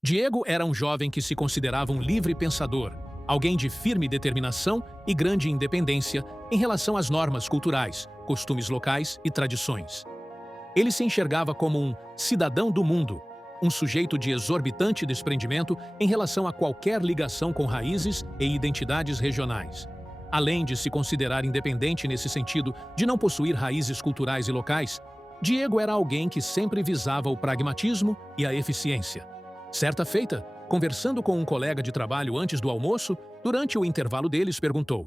Diego era um jovem que se considerava um livre pensador, alguém de firme determinação e grande independência em relação às normas culturais, costumes locais e tradições. Ele se enxergava como um cidadão do mundo, um sujeito de exorbitante desprendimento em relação a qualquer ligação com raízes e identidades regionais. Além de se considerar independente nesse sentido de não possuir raízes culturais e locais, Diego era alguém que sempre visava o pragmatismo e a eficiência. Certa feita, conversando com um colega de trabalho antes do almoço, durante o intervalo deles perguntou: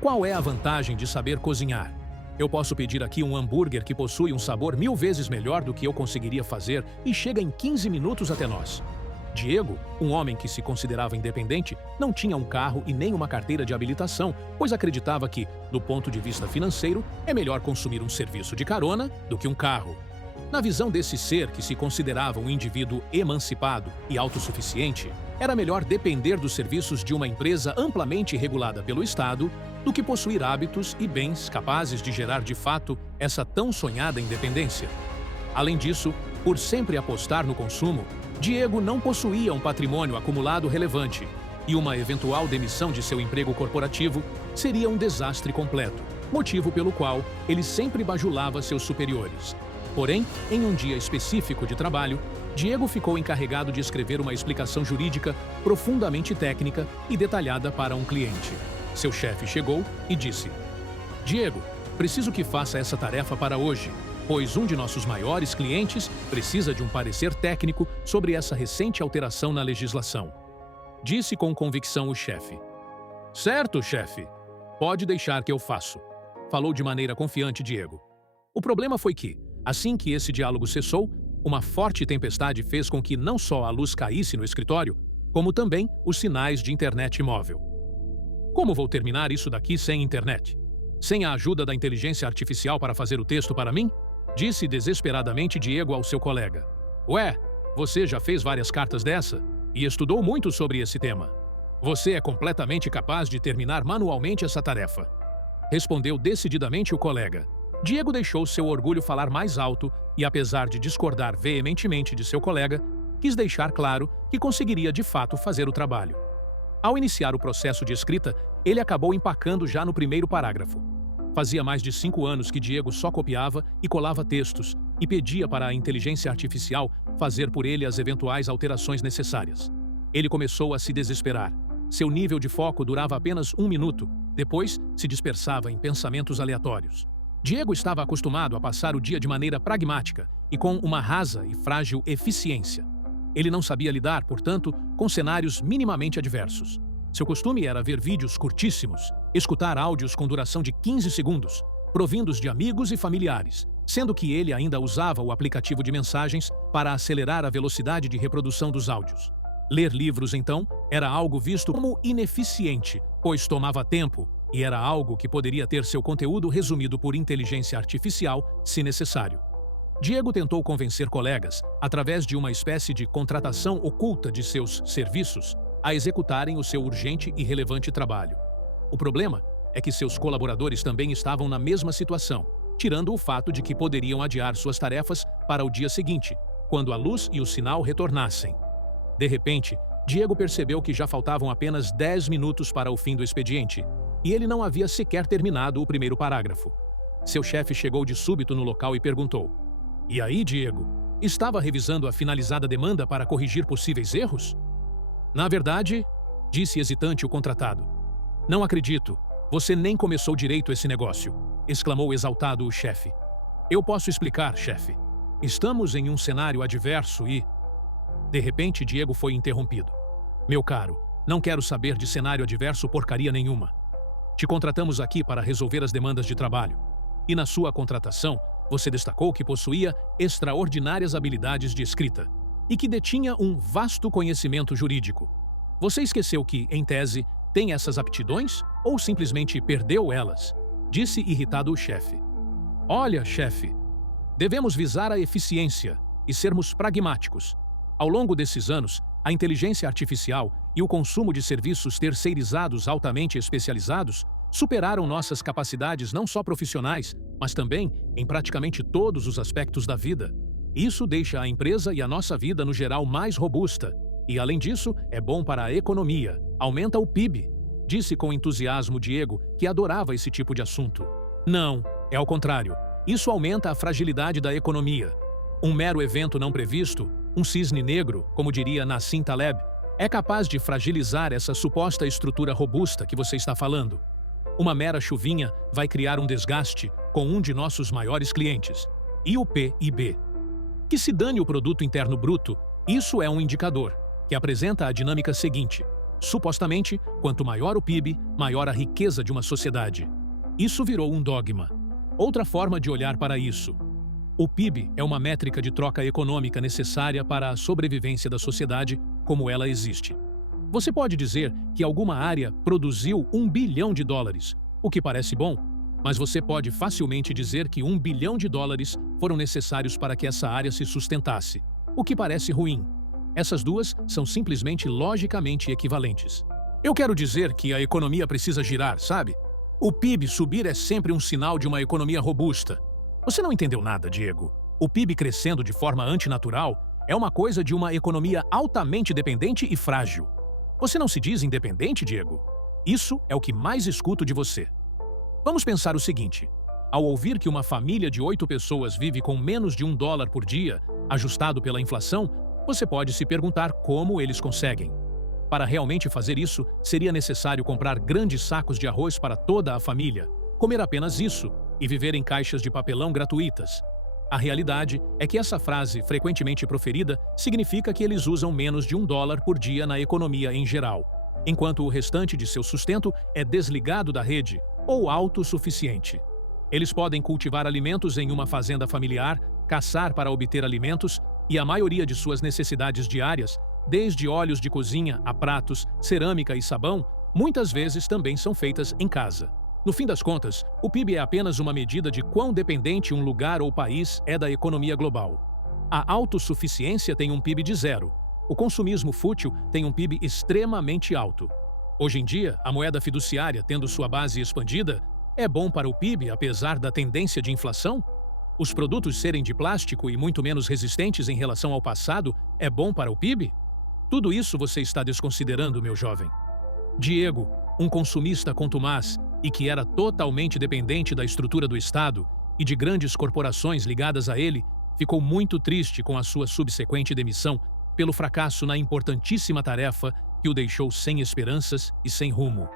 "Qual é a vantagem de saber cozinhar? Eu posso pedir aqui um hambúrguer que possui um sabor 1000 vezes melhor do que eu conseguiria fazer e chega em 15 minutos até nós." Diego, um homem que se considerava independente, não tinha um carro e nem uma carteira de habilitação, pois acreditava que, do ponto de vista financeiro, é melhor consumir um serviço de carona do que um carro. Na visão desse ser que se considerava um indivíduo emancipado e autossuficiente, era melhor depender dos serviços de uma empresa amplamente regulada pelo Estado do que possuir hábitos e bens capazes de gerar de fato essa tão sonhada independência. Além disso, por sempre apostar no consumo, Diego não possuía um patrimônio acumulado relevante e uma eventual demissão de seu emprego corporativo seria um desastre completo, motivo pelo qual ele sempre bajulava seus superiores. Porém, em um dia específico de trabalho, Diego ficou encarregado de escrever uma explicação jurídica profundamente técnica e detalhada para um cliente. Seu chefe chegou e disse: "Diego, preciso que faça essa tarefa para hoje, pois um de nossos maiores clientes precisa de um parecer técnico sobre essa recente alteração na legislação." Disse com convicção o chefe. "Certo, chefe. Pode deixar que eu faço", falou de maneira confiante Diego. O problema foi que, assim que esse diálogo cessou, uma forte tempestade fez com que não só a luz caísse no escritório, como também os sinais de internet móvel. "Como vou terminar isso daqui sem internet? Sem a ajuda da inteligência artificial para fazer o texto para mim?" disse desesperadamente Diego ao seu colega. "Ué, você já fez várias cartas dessa e estudou muito sobre esse tema. Você é completamente capaz de terminar manualmente essa tarefa", respondeu decididamente o colega. Diego deixou seu orgulho falar mais alto e, apesar de discordar veementemente de seu colega, quis deixar claro que conseguiria de fato fazer o trabalho. Ao iniciar o processo de escrita, ele acabou empacando já no primeiro parágrafo. Fazia mais de 5 anos que Diego só copiava e colava textos e pedia para a inteligência artificial fazer por ele as eventuais alterações necessárias. Ele começou a se desesperar. Seu nível de foco durava apenas 1 minuto, depois se dispersava em pensamentos aleatórios. Diego estava acostumado a passar o dia de maneira pragmática e com uma rasa e frágil eficiência. Ele não sabia lidar, portanto, com cenários minimamente adversos. Seu costume era ver vídeos curtíssimos, escutar áudios com duração de 15 segundos, provindos de amigos e familiares, sendo que ele ainda usava o aplicativo de mensagens para acelerar a velocidade de reprodução dos áudios. Ler livros, então, era algo visto como ineficiente, pois tomava tempo, e era algo que poderia ter seu conteúdo resumido por inteligência artificial, se necessário. Diego tentou convencer colegas, através de uma espécie de contratação oculta de seus serviços, a executarem o seu urgente e relevante trabalho. O problema é que seus colaboradores também estavam na mesma situação, tirando o fato de que poderiam adiar suas tarefas para o dia seguinte, quando a luz e o sinal retornassem. De repente, Diego percebeu que já faltavam apenas 10 minutos para o fim do expediente, e ele não havia sequer terminado o primeiro parágrafo. Seu chefe chegou de súbito no local e perguntou: "E aí, Diego, estava revisando a finalizada demanda para corrigir possíveis erros?" "Na verdade", disse hesitante o contratado. "Não acredito. Você nem começou direito esse negócio", exclamou exaltado o chefe. "Eu posso explicar, chefe. Estamos em um cenário adverso e..." De repente, Diego foi interrompido. "Meu caro, não quero saber de cenário adverso porcaria nenhuma. Te contratamos aqui para resolver as demandas de trabalho. E na sua contratação, você destacou que possuía extraordinárias habilidades de escrita e que detinha um vasto conhecimento jurídico. Você esqueceu que, em tese, tem essas aptidões ou simplesmente perdeu elas?" disse irritado o chefe. "Olha, chefe, devemos visar a eficiência e sermos pragmáticos. Ao longo desses anos, a inteligência artificial e o consumo de serviços terceirizados altamente especializados superaram nossas capacidades não só profissionais, mas também em praticamente todos os aspectos da vida. Isso deixa a empresa e a nossa vida no geral mais robusta, E, além disso, é bom para a economia, aumenta o PIB. Disse com entusiasmo Diego, que adorava esse tipo de assunto. Não, é ao contrário. Isso aumenta a fragilidade da economia. Um mero evento não previsto, um cisne negro, como diria Nassim Taleb, é capaz de fragilizar essa suposta estrutura robusta que você está falando. Uma mera chuvinha vai criar um desgaste com um de nossos maiores clientes, e o PIB. Que se dane o produto interno bruto, isso é um indicador, que apresenta a dinâmica seguinte. Supostamente, quanto maior o PIB, maior a riqueza de uma sociedade. Isso virou um dogma. Outra forma de olhar para isso. O PIB é uma métrica de troca econômica necessária para a sobrevivência da sociedade como ela existe. Você pode dizer que alguma área produziu $1 bilhão, o que parece bom, mas você pode facilmente dizer que $1 bilhão foram necessários para que essa área se sustentasse, o que parece ruim. Essas duas são simplesmente logicamente equivalentes. Eu quero dizer que a economia precisa girar, sabe? O PIB subir é sempre um sinal de uma economia robusta. Você não entendeu nada, Diego. O PIB crescendo de forma antinatural é uma coisa de uma economia altamente dependente e frágil. Você não se diz independente, Diego? Isso é o que mais escuto de você. Vamos pensar o seguinte. Ao ouvir que uma família de 8 pessoas vive com menos de $1 por dia, ajustado pela inflação, você pode se perguntar como eles conseguem. Para realmente fazer isso, seria necessário comprar grandes sacos de arroz para toda a família, comer apenas isso e viver em caixas de papelão gratuitas. A realidade é que essa frase, frequentemente proferida, significa que eles usam menos de $1 por dia na economia em geral, enquanto o restante de seu sustento é desligado da rede ou autossuficiente. Eles podem cultivar alimentos em uma fazenda familiar, caçar para obter alimentos e a maioria de suas necessidades diárias, desde óleos de cozinha a pratos, cerâmica e sabão, muitas vezes também são feitas em casa. No fim das contas, o PIB é apenas uma medida de quão dependente um lugar ou país é da economia global. A autossuficiência tem um PIB de 0. O consumismo fútil tem um PIB extremamente alto. Hoje em dia, a moeda fiduciária, tendo sua base expandida, é bom para o PIB apesar da tendência de inflação? Os produtos serem de plástico e muito menos resistentes em relação ao passado é bom para o PIB? Tudo isso você está desconsiderando, meu jovem. Diego, um consumista contumaz e que era totalmente dependente da estrutura do Estado e de grandes corporações ligadas a ele, ficou muito triste com a sua subsequente demissão pelo fracasso na importantíssima tarefa que o deixou sem esperanças e sem rumo.